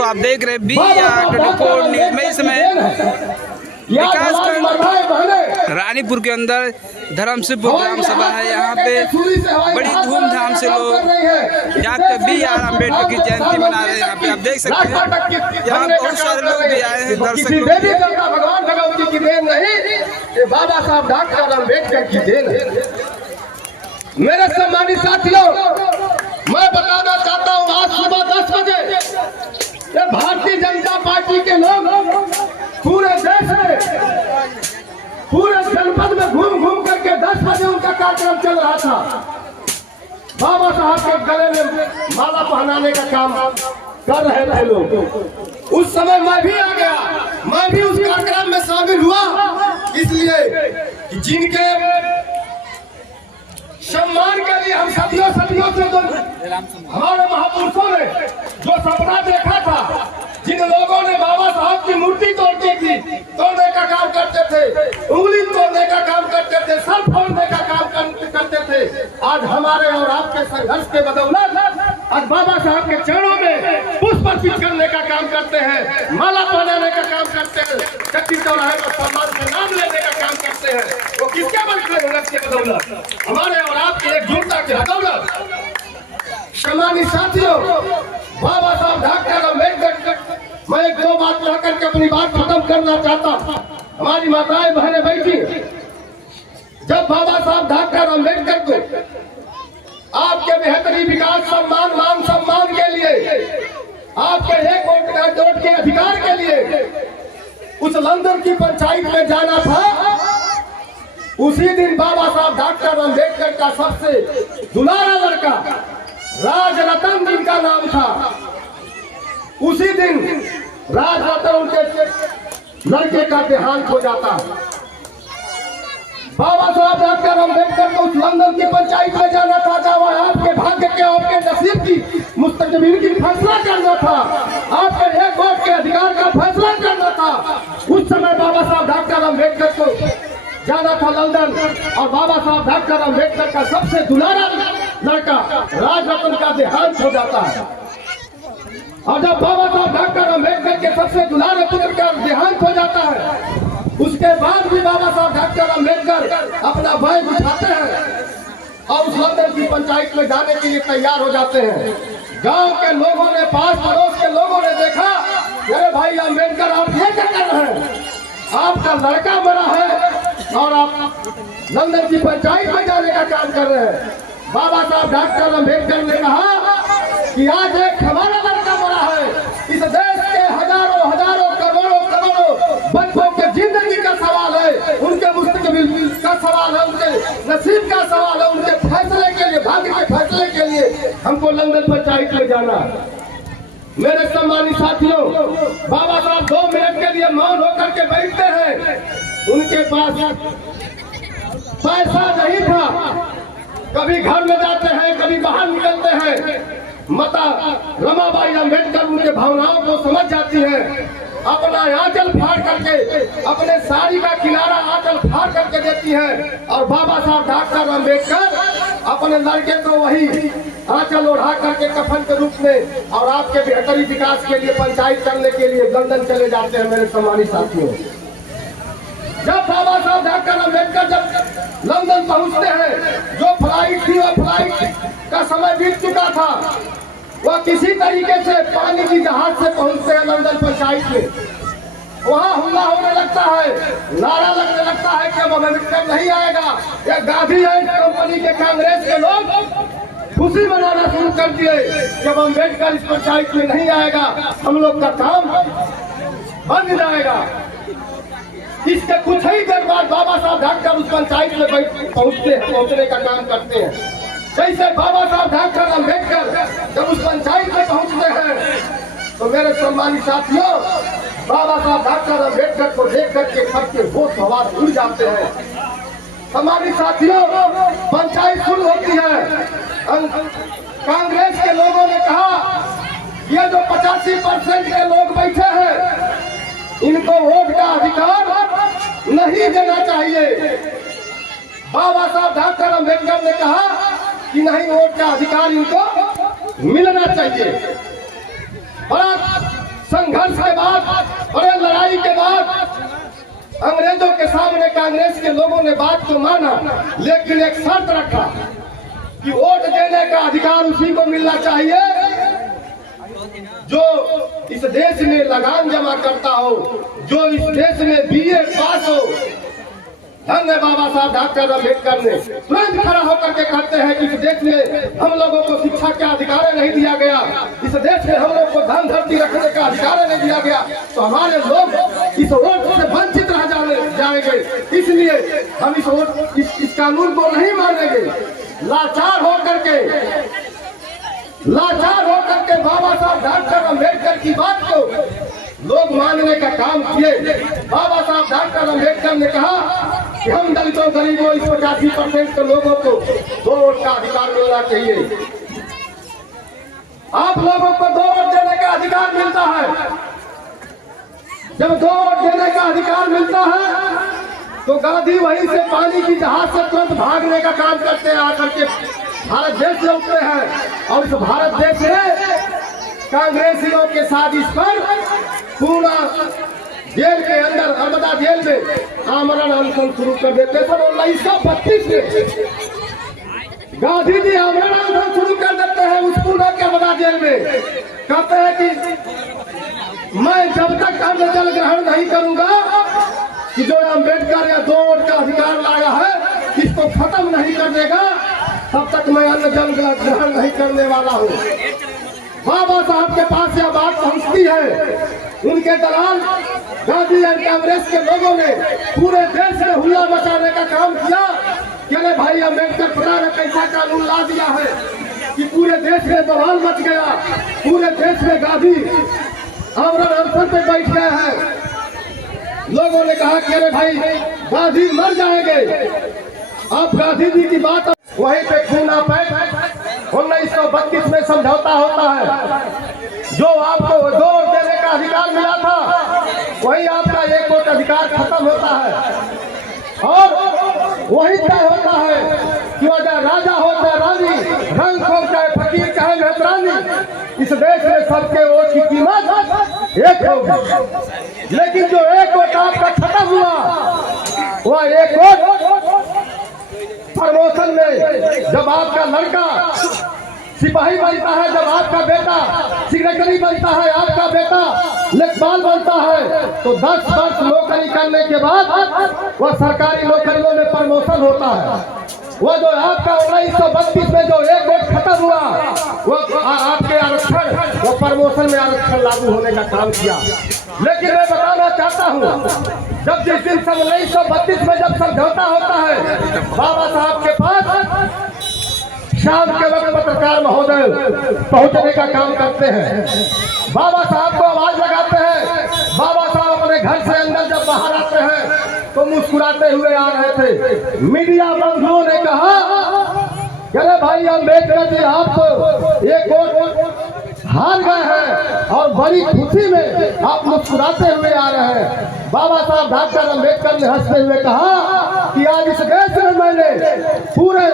दोस्तों आप देख रहे हैं BR24 न्यूज़ में। इस समय विकासखंड रानीपुर के अंदर धर्मसिंहपुर ग्राम सभा है। यहाँ पे बड़ी धूमधाम से लोग डॉक्टर BR अम्बेडकर की जयंती मना रहे हैं। यहाँ पे आप देख सकते हैं यहाँ बहुत सारे लोग भी आए हैं, दर्शक लोग। भगवान भगवती की देन नहीं, ये बाबा साहब डॉक्टर अम्बेडकर की देन है। मेरे सम्मानित साथियों, मैं बताना चाहता हूँ आज सुबह 10 बजे ये भारतीय जनता पार्टी के लोग पूरे देश में, पूरे जनपद में घूम घूम करके 10 बजे उनका कार्यक्रम चल रहा था। बाबा साहब के गले में माला पहनाने का काम कर रहे थे लोग। उस समय मैं भी आ गया, मैं भी उस कार्यक्रम में शामिल हुआ, इसलिए कि जिनके सम्मान के लिए हम सदियों से तो हमारे महापुरुषों ने जो सपना देखा था, जिन लोगों ने बाबा साहब की मूर्ति तोड़ने का काम करते थे, उंगली तोड़ने का काम करते थे, सर फोड़ने का काम करते थे, आज हमारे और आपके संघर्ष के बदौलत आज बाबा साहब के चरणों में पुष्प अर्पित करने का काम करते हैं, माला पहनाने का काम करते हैं, चक्की चौराहे पर सम्मान का नाम लेने का काम करते हैं। वो किसके बदौलत के बदौलत? हमारे और आपकी एकजुटता की बदौलत। सम्मानित साथियों, बाबा साहब डॉक्टर अम्बेडकर, मैं एक दो बात कह करके अपनी बात खत्म करना चाहता हूँ। हमारी माताएं बहनें बैठी, जब बाबा साहब डॉक्टर अम्बेडकर को आपके बेहतरी विकास सम्मान मान सम्मान के लिए, आपके एक वोट के अधिकार के लिए उस लंदन की पंचायत में जाना था, उसी दिन बाबा साहब डॉक्टर अम्बेडकर का सबसे दुलारा लड़का राजरतन जिनका नाम था, उसी दिन राजरतन उनके लड़के का देहांत हो जाता है। बाबा साहब डॉक्टर अम्बेडकर को उस लंदन की पंचायत में जाना था, जहाँ आपके भाग्य के, आपके नसीब की, मुस्तकबिल की फैसला करना था, आपके एक वोट के अधिकार का फैसला करना था। उस समय बाबा साहब डॉक्टर अम्बेडकर को जाना था लंदन, और बाबा साहब डॉक्टर अम्बेडकर का सबसे दुलारा लड़का राजरतन का देहांत हो जाता है। और जब बाबा साहब डॉक्टर अम्बेडकर के सबसे दुलारे पुत्र का देहांत हो जाता है, उसके बाद भी बाबा साहब डॉक्टर अम्बेडकर अपना बैग उठाते हैं और उस लंदन की पंचायत में जाने के लिए तैयार हो जाते हैं। गांव के लोगों ने, पास पड़ोस के लोगों ने देखा, अरे भाई अम्बेडकर आप ये क्या कर रहे हैं? आपका लड़का मरा है और आप लंदन की पंचायत में जाने का काम कर रहे हैं। बाबा साहब डॉक्टर अम्बेडकर ने कहा कि आज एक हमारा लड़का मरा है, इस देश के हजारों हजारों करोड़ों बच्चों के जिंदगी का सवाल है, उनके मुस्तकबिल का सवाल है, उनके नसीब का सवाल है, उनके फैसले के लिए, भाग्य के फैसले के लिए हमको लंदन पंचायत में जाना है। मेरे सम्मानित साथियों, बाबा साहब 2 मिनट के लिए मौन होकर के बैठते हैं। उनके पास पैसा नहीं था, कभी घर में जाते हैं, कभी बाहर निकलते हैं। माता रमाबाई अम्बेडकर उनके भावनाओं को समझ जाती है, अपना आंचल फाड़ करके, अपने साड़ी का किनारा आंचल फाड़ करके देती है, और बाबा साहब डॉक्टर अम्बेडकर अपने लड़के को वही आंचल ओढ़ा करके कफन के रूप में और आपके बेहतरी विकास के लिए पंचायत करने के लिए लंदन चले जाते हैं। मेरे सम्मानित साथियों, जब बाबा साहब डॉक्टर अम्बेडकर जब लंदन पहुंचते हैं, जो फ्लाइट थी वह फ्लाइट का समय बीत चुका था, वह किसी तरीके से पानी की जहाज से पहुंचते हैं लंदन पंचायत में। वहाँ हमला होने लगता है, नारा लगने लगता है कि अब अम्बेडकर नहीं आएगा। या गांधी एंड कंपनी के कांग्रेस के लोग खुशी मनाना शुरू कर दिए, जब अम्बेडकर इस पंचायत में नहीं आएगा हम लोग का काम बंद जाएगा। इसके कुछ ही देर बाद बाबा साहब डॉक्टर उस पंचायत में पहुंचने का काम करते हैं। जैसे बाबा साहब डॉक्टर अम्बेडकर जब उस पंचायत में पहुंचते हैं, तो मेरे सम्मानित साथियों, बाबा साहब डॉक्टर अम्बेडकर को देख करके सबके होश हवास उड़ जाते हैं। सम्मानित साथियों, पंचायत शुरू होती है। कांग्रेस के लोगों ने कहा, ये जो 85% के लोग बैठे हैं, इनको वोट का अधिकार नहीं देना चाहिए। बाबा साहब डॉक्टर अम्बेडकर ने कहा कि नहीं, वोट का अधिकार इनको मिलना चाहिए। बड़ा संघर्ष के बाद और लड़ाई के बाद अंग्रेजों के सामने कांग्रेस के लोगों ने बात को माना, लेकिन एक शर्त रखा कि वोट देने का अधिकार उसी को मिलना चाहिए जो इस देश में लगान जमा करता हो, जो इस देश में बीए पास हो। धन्य बाबा साहब डॉक्टर अम्बेडकर ने तुरंत खड़ा होकर के कहते हैं कि इस देश में हम लोगों को शिक्षा का अधिकार नहीं दिया गया, इस देश में हम लोग को धन धरती रखने का अधिकार नहीं दिया गया, तो हमारे लोग इस वोट से वंचित रह जाएंगे, इसलिए हम इस कानून को नहीं मानेंगे। लाचार होकर के बाबा साहब डॉक्टर अम्बेडकर की बात को लोग मानने का काम किए। बाबा साहब डॉक्टर अम्बेडकर ने कहा कि हम दलितों गरीबों इस 85% के लोगों को वोट का अधिकार मिलना चाहिए। आप लोगों को 2 वोट देने का अधिकार मिलता है। जब 2 वोट देने का अधिकार मिलता है तो गांधी वहीं से पानी की जहाज से तुरंत भागने का काम करते हैं, आकर के भारत देश लौटते हैं और इस भारत देश में कांग्रेसियों के साजिश पर पूरा जेल के अंदर नर्मदा जेल में आमरण अनशन शुरू कर देते। सन 1932 में गांधी जी आमरण अनशन शुरू कर देते हैं उस पूरा के नर्मदा जेल में। कहते हैं कि मैं जब तक अन्न जल ग्रहण नहीं करूंगा कि जो अम्बेडकर या 2 वोट का अधिकार लाया है इसको खत्म नहीं कर देगा, तब तक मैं अन्न जल ग्रहण नहीं करने वाला हूँ। बाबा साहब के पास यह बात पहुंचती है। उनके दलाल गांधी और कांग्रेस के लोगों ने पूरे देश में हुल्ला मचाने का काम किया कि अरे भाई अम्बेडकर पता न कैसा कानून ला दिया है कि पूरे देश में बवाल मच गया, पूरे देश में गांधी आमरण अनशन पे बैठ गए हैं। लोगों ने कहा कि अरे भाई गांधी मर जाएंगे। अब गांधी जी की बात वहीं पे खूना पैक 1932 में समझौता होता है। जो आपको 2 वोट देने का अधिकार मिला था वही आपका 1 वोट अधिकार खत्म होता है और वही तय होता है कि वो चाहे राजा हो चाहे रानी, रंग हो चाहे फकीर चाहे मेहतरानी, इस देश में सबके वोट की कीमत एक होगी। लेकिन जो 1 वोट आपका खत्म हुआ वह 1 वोट प्रमोशन में जब आपका लड़का सिपाही बनता है, जब आपका बेटा सेक्रेटरी बनता है, आपका बेटा लेखपाल बनता है, तो 10 वर्ष नौकरी करने के बाद वह सरकारी नौकरियों में प्रमोशन होता है। वो जो आपका 1932 में जो 1 वोट खत्म हुआ वो आपके आरक्षण वो प्रमोशन में आरक्षण लागू होने का काम किया। लेकिन मैं बताना चाहता हूँ जब जिस दिन 1932 में जब समझौता होता है, बाबा साहब के पास शाम के वक्त पत्रकार महोदय पहुंचने का काम करते हैं। बाबा साहब को आवाज लगाते हैं। बाबा साहब अपने घर से अंदर जब बाहर आते हैं तो मुस्कुराते हुए आ रहे थे। मीडिया बंधुओं ने कहा अरे भाई अम्बेडकर जी आप तो 1 वोट हार गए हैं और बड़ी खुशी में आप मुस्कुराते हुए आ रहे हैं। बाबा साहब डॉक्टर अम्बेडकर ने हंसते हुए कहा कि आज इस देश में मैंने पूरे